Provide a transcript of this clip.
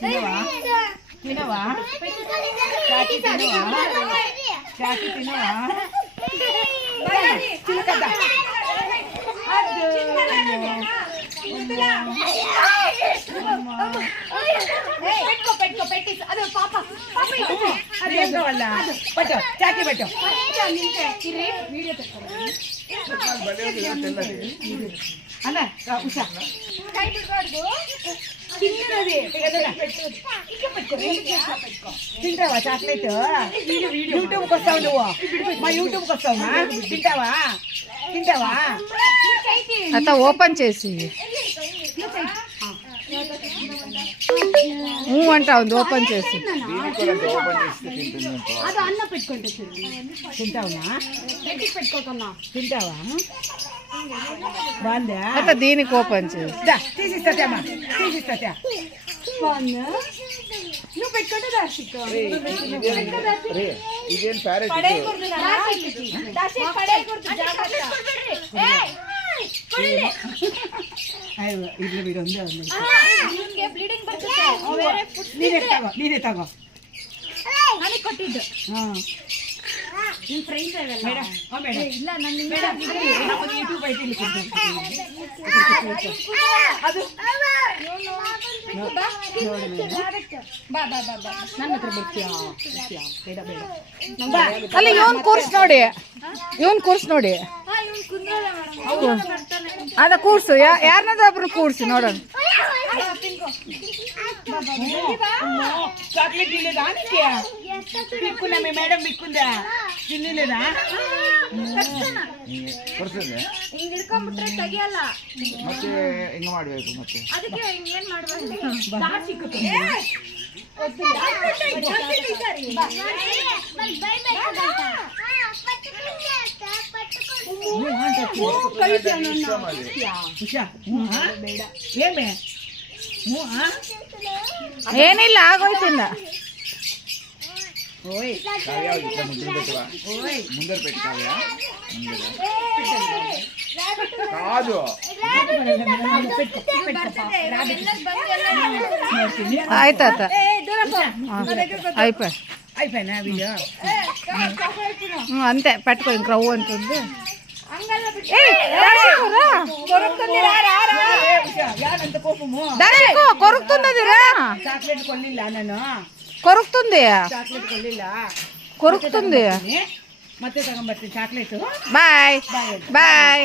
తినవా తినవా చాకి తినవా చాకి తినవా చిలకద్దా పట్టు చాకి పెట్టు అన్న ఉషా తింటావా చాక్లెట్ యూట్యూబ్కి వస్తావు నువ్వు మా యూట్యూబ్కి వస్తావా తింటావా తింటావా అత్త ఓపెన్ చేసి అంటా ఉంది ఓపెన్ చేసి తింటావా తింటావా బాగుందా అత్త దీనికి ఓపెన్ చేసి తీసిస్తామా తీసిస్తా నువ్వు పెట్టుకుంటే దార్షిక్ ఇదేం ప్యారెట్ ಇಡ್ಲಿ ಬಿಡು ಒಂದೇ ನೀನೇ ತಗೋ ನನಗೆ ಕೊಟ್ಟಿದ್ದು ನಿಮ್ಮ ಫ್ರೆಂಡ್ಸ್ ಇಲ್ಲ ನನ್ನ ಯೂಟ್ಯೂಬ್ ಐತಿ ಇಲ್ಲಿ ಅದು ಬಾ ಬಾ ಬಾ ಬಾ ನನ್ನ ಹತ್ರ ಬರ್ತೀಯಾ ಬೇಡ ಬೇಡ ಅಲ್ಲಿ ಇವನ್ ಕೂರ್ಸ್ ನೋಡಿ ಇವನ್ ಕೂರ್ಸ್ ನೋಡಿ ಅದ ಕೂರ್ಸು ಯಾರನ್ನೊಬ್ರು ಕೂರ್ಸಿ ನೋಡೋಣ చాక్లెట్ తినలేదా పిక్కున్నా మీ మేడం పిక్కుందా తినలేదా ಹಿಂಗ್ ಹಿಡ್ಕೊಂಡ್ಬಿಟ್ರೆ ತೆಗಿಯಲ್ಲ ಮತ್ತೆ ಹೆಂಗ ಮಾಡ್ಬೇಕು ಮತ್ತೆ ಅದಕ್ಕೆ ಹಿಂಗೇನ್ ಮಾಡ್ಬೇಕು ఏమే ಏನಿಲ್ಲ ಆಗೋಯ್ತಿಲ್ಲ ఓయ్ కావ్య ఇట్లా ముద్దులు పెట్టవా ముందర పెట్టి కావ్య కాదు ಆಯ್ತು ಅತ್ತ అయిపోయి అయిపోయినా వీడియో అంతే పెట్టుకో ఇంక రవ్వు అంటుంది యాదంత కోపము కొరుకుతుంది అది రా చాక్లెట్ కొల్లిಲ್ಲ ನಾನು కొరుకుతుంది చాక్లెట్ కొల్లిಲ್ಲ కొరుకుతుంది ಮತ್ತೆ ತಗೊಂಡ್ಬರ್ತೀನಿ ಚಾಕ್ಲೇಟು ಬಾಯ್ ಬಾಯ್ ಬಾಯ್